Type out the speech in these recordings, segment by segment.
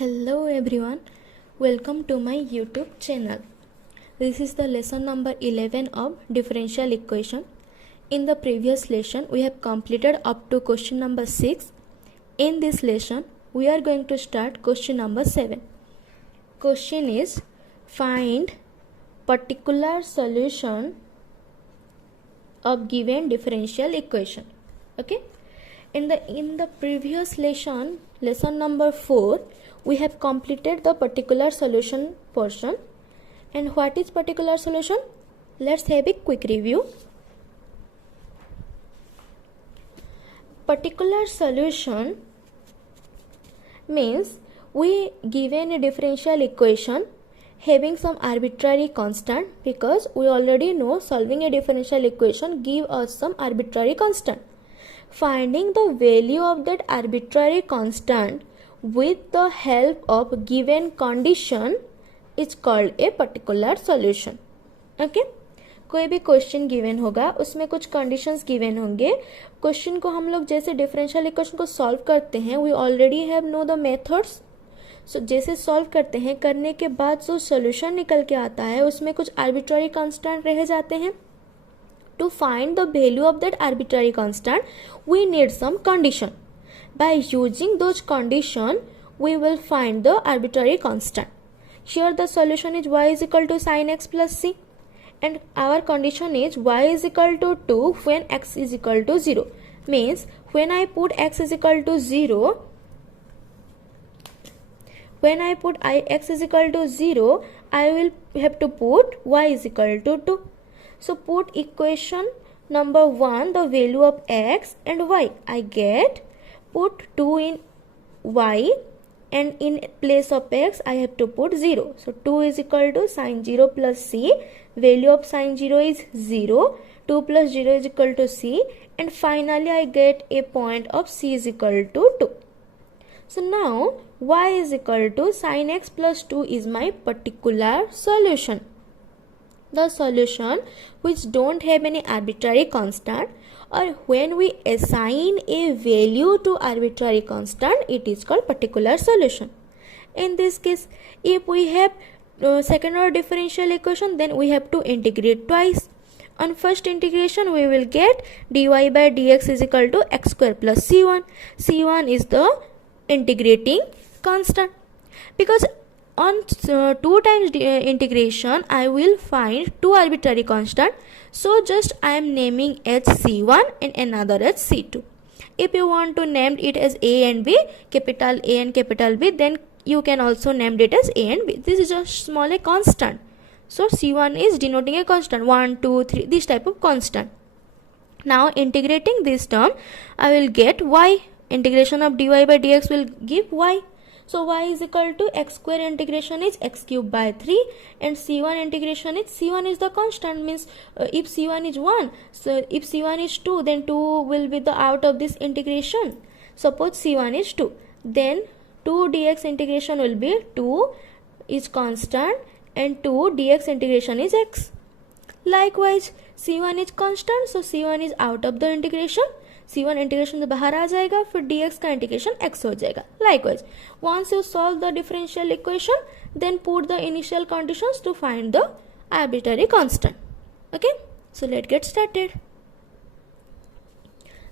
Hello everyone, welcome to my YouTube channel. This is the lesson number 11 of differential equation. In the previous lesson, we have completed up to question number 6. In this lesson, we are going to start question number 7. Question is, find particular solution of given differential equation. Okay. In the previous lesson number 4, we have completed the particular solution portion. And what is particular solution? Let's have a quick review. Particular solution means we given a differential equation having some arbitrary constant, because we already know solving a differential equation give us some arbitrary constant. Finding the value of that arbitrary constant with the help of given condition is called a particular solution. Okay? कोई भी question given होगा, उसमें कुछ conditions given होंगे. Question को हम लोग जैसे डिफरेंशियल इक्वेशन को सॉल्व करते हैं, we already have know the methods. So जैसे सॉल्व करते हैं, करने के बाद जो सोल्यूशन निकल के आता है उसमें कुछ आर्बिट्ररी कांस्टेंट रह जाते हैं. To find the value of that arbitrary constant, we need some condition. By using those condition, we will find the arbitrary constant. Here the solution is y is equal to sin x plus c, and our condition is y is equal to 2 when x is equal to 0. Means when I put x is equal to 0, x is equal to 0, I will have to put y is equal to 2. So put equation number 1 the value of x and y. I get put 2 in y, and in place of x I have to put 0. So 2 is equal to sin 0 plus c. Value of sin 0 is 0. 2 plus 0 is equal to c. And finally I get a point of c is equal to 2. So now y is equal to sin x plus 2 is my particular solution. The solution which don't have any arbitrary constant, or when we assign a value to arbitrary constant, it is called particular solution. In this case, if we have second order differential equation, then we have to integrate twice. On first integration, we will get dy by dx is equal to x square plus c1. c1 is the integrating constant, because on 2 times integration I will find 2 arbitrary constant. So just I am naming as c1 and another as c2. If you want to name it as a and b, capital A and capital B, then you can also name it as a and b. This is just small a constant. So c1 is denoting a constant, 1, 2, 3, this type of constant. Now integrating this term, I will get y. Integration of dy by dx will give y. So y is equal to x square integration is x cube by 3, and c1 integration is, c1 is the constant, means if c1 is 1, so if c1 is 2, then 2 will be the out of this integration. Suppose c1 is 2, then 2 dx integration will be 2 is constant and 2 dx integration is x. Likewise c1 is constant, so c1 is out of the integration. c1 integration से बाहर आ जाएगा, फिर dx का integration x हो जाएगा. Likewise, once you solve the differential equation, then put the initial conditions to find the arbitrary constant. Okay, so let's get started.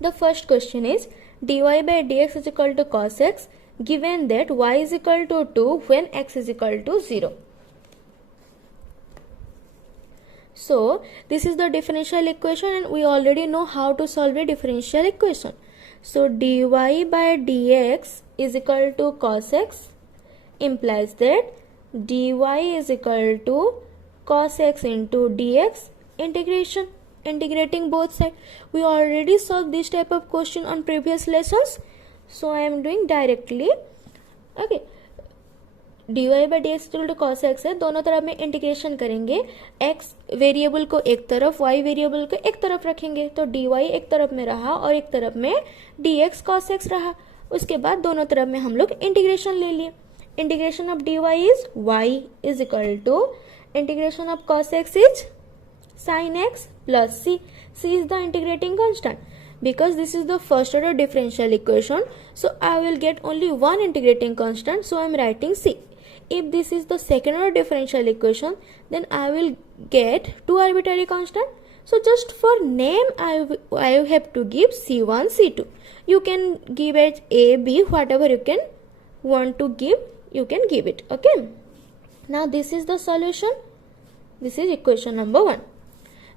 The first question is dy by dx is equal to cos x, given that y is equal to 2 when x is equal to 0. So this is the differential equation, and we already know how to solve a differential equation. So dy by dx is equal to cos x implies that dy is equal to cos x into dx integration, integrating both sides. We already solved this type of question on previous lessons, so I am doing directly. Okay, dy by dx equal to cos x है, दोनों तरफ में integration करेंगे. x variable को एक तरफ, y variable को एक तरफ रखेंगे, तो dy एक तरफ में रहा और एक तरफ में dx cos x रहा. उसके बाद दोनों तरफ में हम लोग इंटीग्रेशन ले लिए. Integration of dy is y is equal to integration of cos x is sin x plus c. c is the integrating constant. because this is the first order differential equation, so I will get only one integrating constant, so I am writing C. If this is the second order differential equation, then I will get two arbitrary constant. So just for name I have to give C1, C2. You can give it A, B, whatever you can want to give, you can give it. Okay. Now this is the solution. This is equation number 1.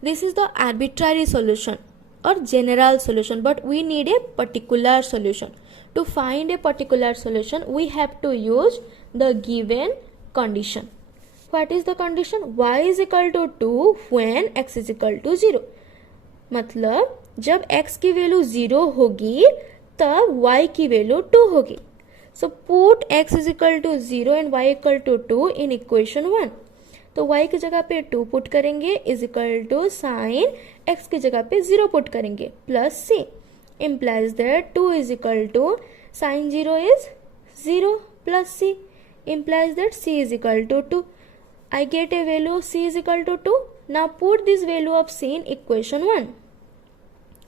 This is the arbitrary solution or general solution, but we need a particular solution. To find a particular solution, we have to use the given condition. What is the condition? Y is equal to 2 when x is equal to 0. मतलब जब x की value 0 होगी तब y की value 2 होगी. So put x is equal to 0 and y equal to 2 in equation 1. तो y की जगह पे 2 पुट करेंगे is equal to sine x की जगह पे 0 पुट करेंगे plus c implies that 2 is equal to sin 0 is 0 plus c implies that c is equal to 2. I get a value c is equal to 2. Now put this value of c in equation 1.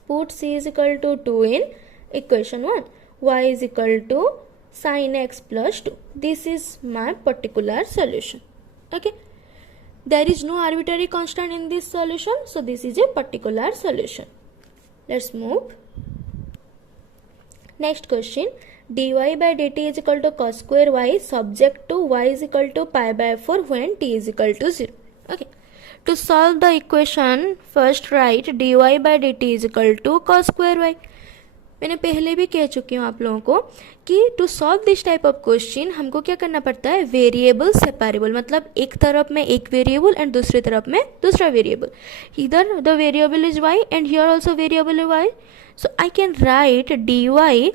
Put c is equal to 2 in equation 1. Y is equal to sin x plus 2. This is my particular solution. Okay. There is no arbitrary constant in this solution, so this is a particular solution. Let's move. Next question. dy by dt is equal to cos square y subject to y is equal to pi by 4 when t is equal to 0. Okay. To solve the equation, first write dy by dt is equal to cos square y. मैंने पहले भी कह चुकी हूँ आप लोगों को कि to solve this type of question हमको क्या करना पड़ता है, वेरिएबल सेपरेबल, मतलब एक तरफ में एक वेरिएबल एंड दूसरी तरफ में दूसरा वेरिएबल. इधर the variable is y and here also variable is y. So I can write dy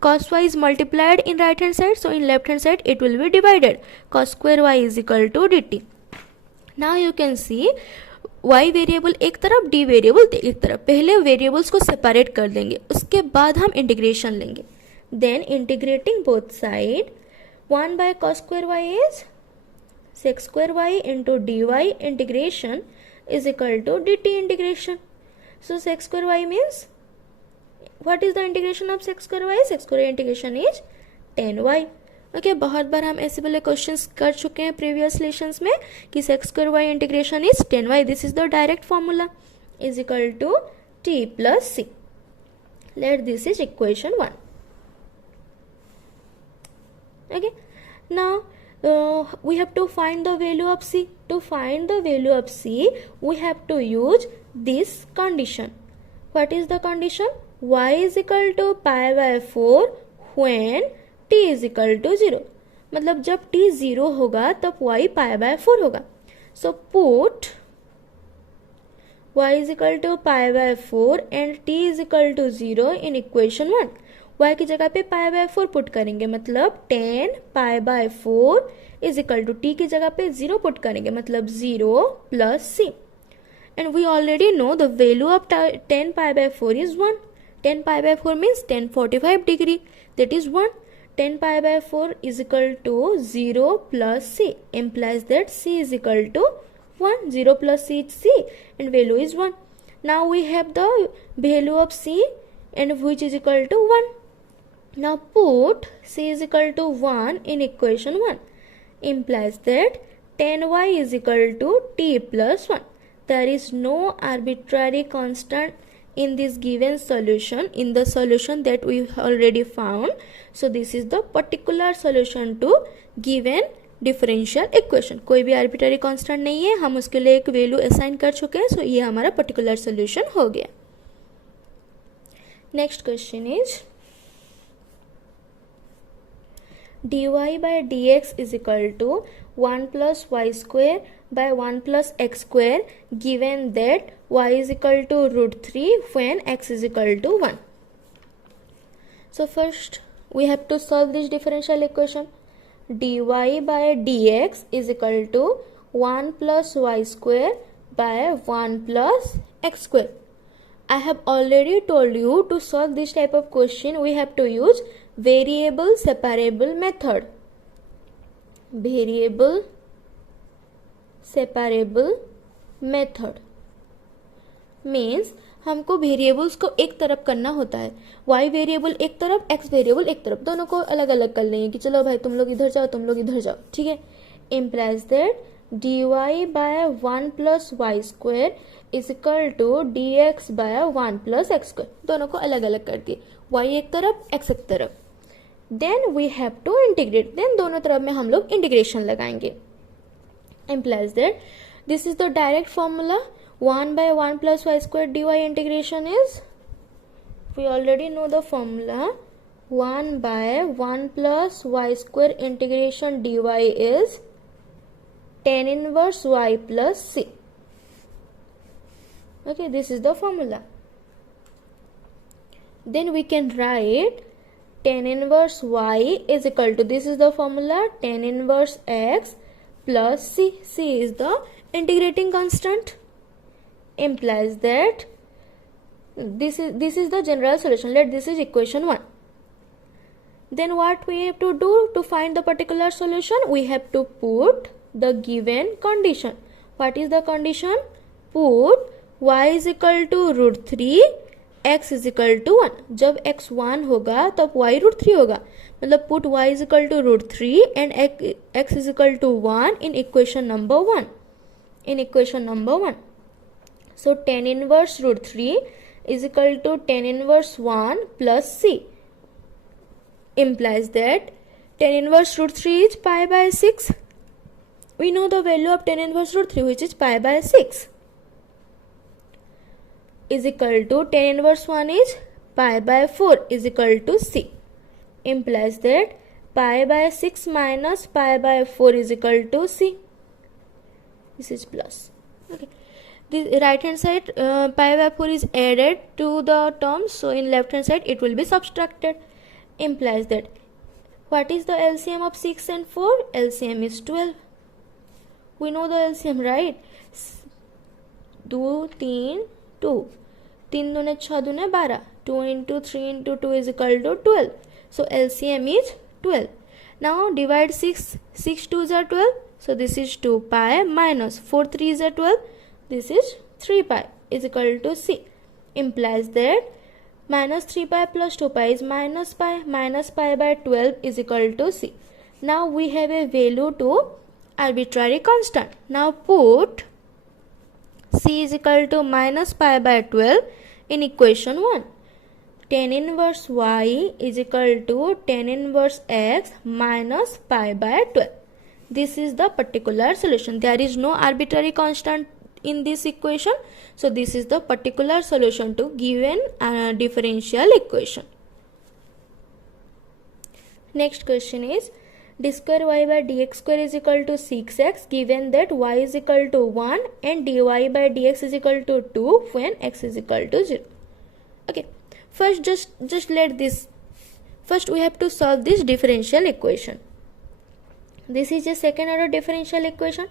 cos y is multiplied in right hand side, so in left hand side it will be divided. Cos square y is equal to dt. Now you can see y variable एक तरफ, d variable एक तरफ. पहले variables को separate कर देंगे, उसके बाद हम इंटीग्रेशन लेंगे. Then integrating both side 1 by cos square y is sec square y into dy integration is equal to dt integration. So sec square y means what is the integration of sec square y? Sec square y integration is 10y. Okay बहुत बार हम ऐसे वाले questions कर चुके हैं previous lessons में कि sec square y integration is 10y. This is the direct formula is equal to t plus c. Let this is equation 1. Okay now we have to find the value of c. To find the value of c we have to use this condition. What is the condition? y is equal to pi by 4 when t is equal to 0. मतलब जब t 0 होगा तब y pi by 4 होगा. So put y is equal to pi by 4 and t is equal to 0 in equation 1. y की जगह पे pi by 4 put करेंगे, मतलब 10 pi by 4 is equal to t की जगह पे 0 पुट करेंगे, मतलब 0 plus c. And we already know the value of 10 pi by 4 is 1. 10 pi by 4 means 1045 degree, that is 1. 10 pi by 4 is equal to 0 plus c implies that c is equal to 1. 0 plus c is c and value is 1. Now we have the value of c and which is equal to 1. Now put c is equal to 1 in equation 1 implies that 10y is equal to t plus 1. There is no arbitrary constant in this given solution, in the solution that we already found. So this is the particular solution to given differential equation. कोई भी arbitrary constant नहीं है, हम उसके लिए एक value assign कर चुके हैं, so ये हमारा particular solution हो गया. Next question is dy by dx is equal to 1 plus y square by 1 plus x square given that y is equal to root 3 when x is equal to 1. So first we have to solve this differential equation. dy by dx is equal to 1 plus y square by 1 plus x square. I have already told you to solve this type of question we have to use variable separable method. Variable separable method means हमको variables को एक तरफ करना होता है, y variable एक तरफ, x variable एक तरफ, दोनों को अलग अलग कर लेंगे कि चलो भाई तुम लोग इधर जाओ, तुम लोग इधर जाओ, ठीक है। Implies that dy by 1 plus y square is equal to d x by 1 plus x square, दोनों को अलग अलग कर दिए, y एक तरफ x एक तरफ। Then we have to integrate, देन दोनों तरफ में हम लोग इंटीग्रेशन लगाएंगे। implies that this is the direct formula 1 by 1 plus y square dy integration is, we already know the formula, 1 by 1 plus y square integration dy is tan inverse y plus c. Okay, this is the formula. Then we can write tan inverse y is equal to, this is the formula, tan inverse x plus c. c is the integrating constant. Implies that this is the general solution. Let this is equation 1. Then what we have to do to find the particular solution? We have to put the given condition. What is the condition? Put y is equal to root 3, x is equal to 1. जब x 1 होगा तब y root 3 होगा, मतलब put y is equal to root 3 and x is equal to 1 in equation number 1. In equation number 1. So tan inverse root 3 is equal to tan inverse 1 plus c. Implies that tan inverse root 3 is pi by 6. We know the value of tan inverse root 3, which is pi by 6. Is equal to tan inverse 1 is pi by 4 is equal to c. Implies that pi by 6 minus pi by 4 is equal to c. This is plus. Okay. The right hand side pi by 4 is added to the terms, so in left hand side it will be subtracted. Implies that what is the LCM of 6 and 4? LCM is 12. We know the LCM, right? 2 3 2, 3 दूने 6 दूने 12, 2 into 3 into 2 is equal to 12. So LCM is 12. Now divide 6, 6 2s are 12, so this is 2 pi minus 4 3s are 12, this is 3 pi is equal to c. Implies that minus 3 pi plus 2 pi is minus pi by 12 is equal to c. Now we have a value to arbitrary constant. Now put c is equal to minus pi by 12 in equation 1. Tan inverse y is equal to tan inverse x minus pi by 12. This is the particular solution. There is no arbitrary constant in this equation. So this is the particular solution to given differential equation. Next question is, d square y by dx square is equal to 6x given that y is equal to 1 and dy by dx is equal to 2 when x is equal to 0. Okay, first just let this, first we have to solve this differential equation. This is a second order differential equation.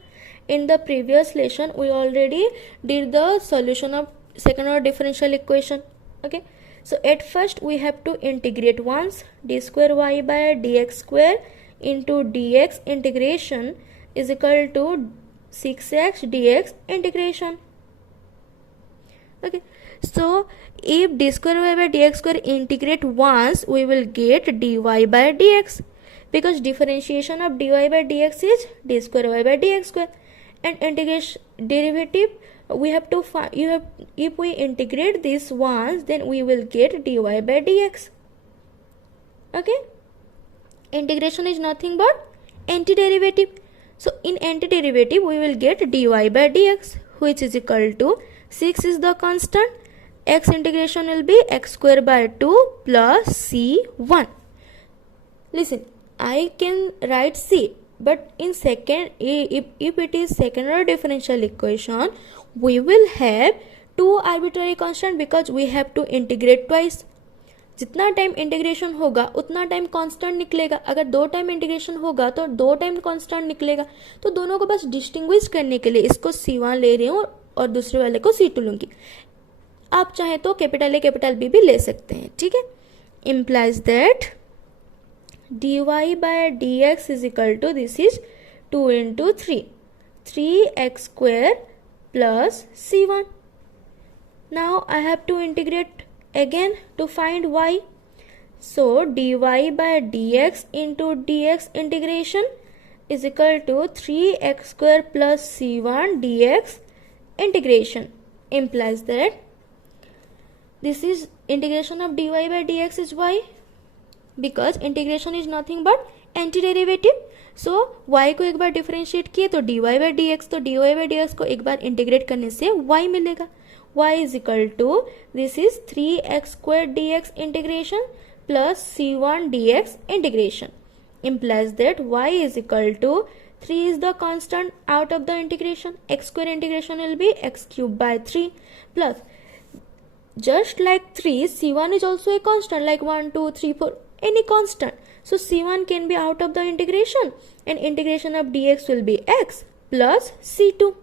In the previous lesson we already did the solution of second order differential equation. Okay, so at first we have to integrate once. D square y by dx square into dx integration is equal to 6x dx integration. Okay, so if d square y by dx square integrate once, we will get dy by dx, because differentiation of dy by dx is d square y by dx square, and integration derivative we have to find, if we integrate this once, then we will get dy by dx. Okay, integration is nothing but antiderivative. So in antiderivative we will get dy by dx, which is equal to 6 is the constant, x integration will be x square by 2 plus c1. Listen, I can write c, but in second, if it is second order differential equation, we will have two arbitrary constant because we have to integrate twice. जितना time integration होगा उतना time constant निकलेगा, अगर 2 time integration होगा तो 2 time constant निकलेगा। तो दोनों को बस डिस्टिंग्विश करने के लिए इसको C1 ले रही हूँ और दूसरे वाले को C2 लूँगी। आप चाहे तो कैपिटल ए कैपिटल बी भी ले सकते हैं, ठीक है। Implies that dy by dx is equal to, this is 2 into 3, 3x square plus c1. Now I have to integrate again to find y. So dy by dx into dx integration is equal to 3x square plus c1 dx integration. Implies that this is integration of dy by dx is y, because integration is nothing but antiderivative. So y को एक बार differentiate किए तो dy by dx, तो dy by dx को एक बार integrate करने से y मिलेगा. y is equal to this is 3x square dx integration plus c1 dx integration. Implies that y is equal to 3 is the constant out of the integration. X square integration will be x cube by 3 plus just like 3, c1 is also a constant like 1, 2, 3, 4, any constant. So c1 can be out of the integration and integration of dx will be x plus c2.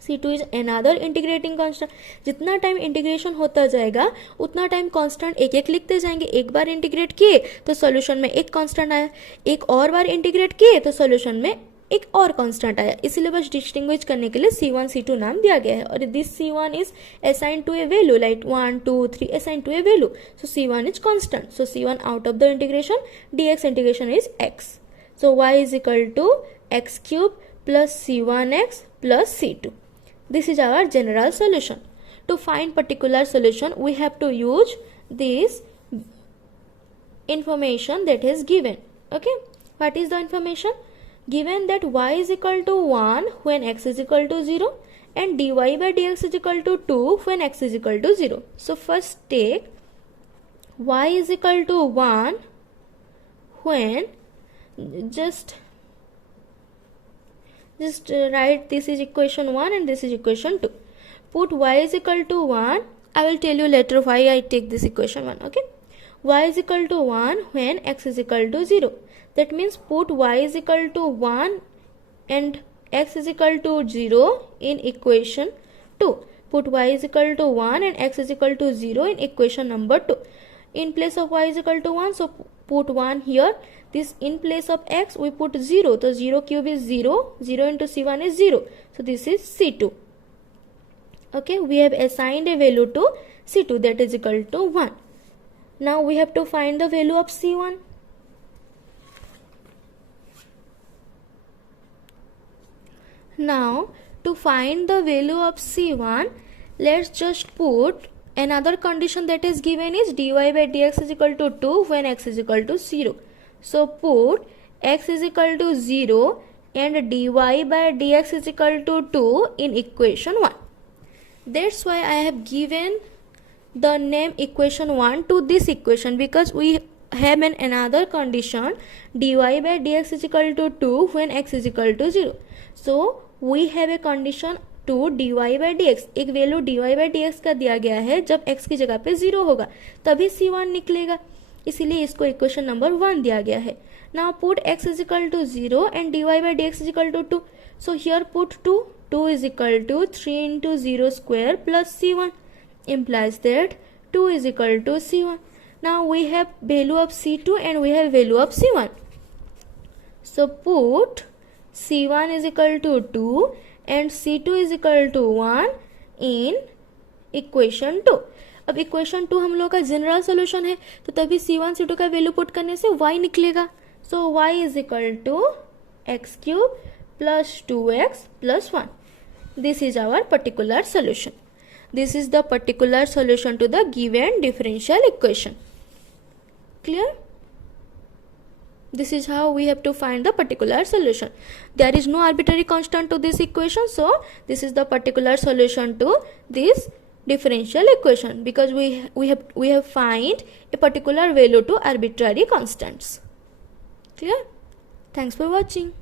c2 is another integrating constant. जितना time integration होता जाएगा उतना time constant एक एक लिखते जाएंगे. एक बार integrate किए तो सॉल्यूशन में एक कांस्टेंट आया, एक और बार इंटीग्रेट किए तो सॉल्यूशन में एक और कांस्टेंट आया. इसीलिए बस डिस्टिंग्विश करने के लिए c1 c2 नाम दिया गया है. और this c1 is assigned to a value like 1, 2, 3 assigned to a value. So c1 is constant. So c1 out of the integration dx integration is x. So y is equal to x cube plus c1x plus c2. This is our general solution. To find particular solution, we have to use this information that is given. Okay, what is the information? Given that y is equal to 1 when x is equal to 0 and dy by dx is equal to 2 when x is equal to 0. So first take y is equal to 1 when just write this is equation 1 and this is equation 2. Put y is equal to 1. I will tell you later why I take this equation 1. Okay, y is equal to 1 when x is equal to 0. That means put y is equal to 1 and x is equal to 0 in equation 2. Put y is equal to 1 and x is equal to 0 in equation number 2. In place of y is equal to 1, so put 1 here. This in place of x we put 0. So 0 cube is 0. 0 into c1 is 0. So this is c2. Okay, we have assigned a value to c2 that is equal to 1. Now we have to find the value of c1. Now to find the value of c1, let's just put another condition that is given is dy by dx is equal to 2 when x is equal to 0. So put x is equal to 0 and dy by dx is equal to 2 in equation 1. That's why I have given the name equation 1 to this equation, because we have another condition dy by dx is equal to 2 when x is equal to 0. So we have a condition to d y by d x. एक value d y by d x का दिया गया है, जब x की जगह पे 0 होगा तभी c1 निकलेगा, इसीलिए इसको इक्वेशन नंबर 1 दिया गया है. Now put x is equal to 0 and d y by d x is equal to 2. So here put 2 is equal to 3 into 0 square plus c1 implies that 2 is equal to c1. Now we have value of c2 and we have value of c1. So put c1 is equal to 2 and c2 is equal to 1 in equation 2. अब equation 2 हम लोग का general solution है, तो तभी c1 c2 का value put करने से y निकलेगा. So y is equal to x cube plus 2x plus 1. This is our particular solution. This is the particular solution to the given differential equation. Clear? This is how we have to find the particular solution. There is no arbitrary constant to this equation, so this is the particular solution to this differential equation, because we have find a particular value to arbitrary constants. Clear? Thanks for watching.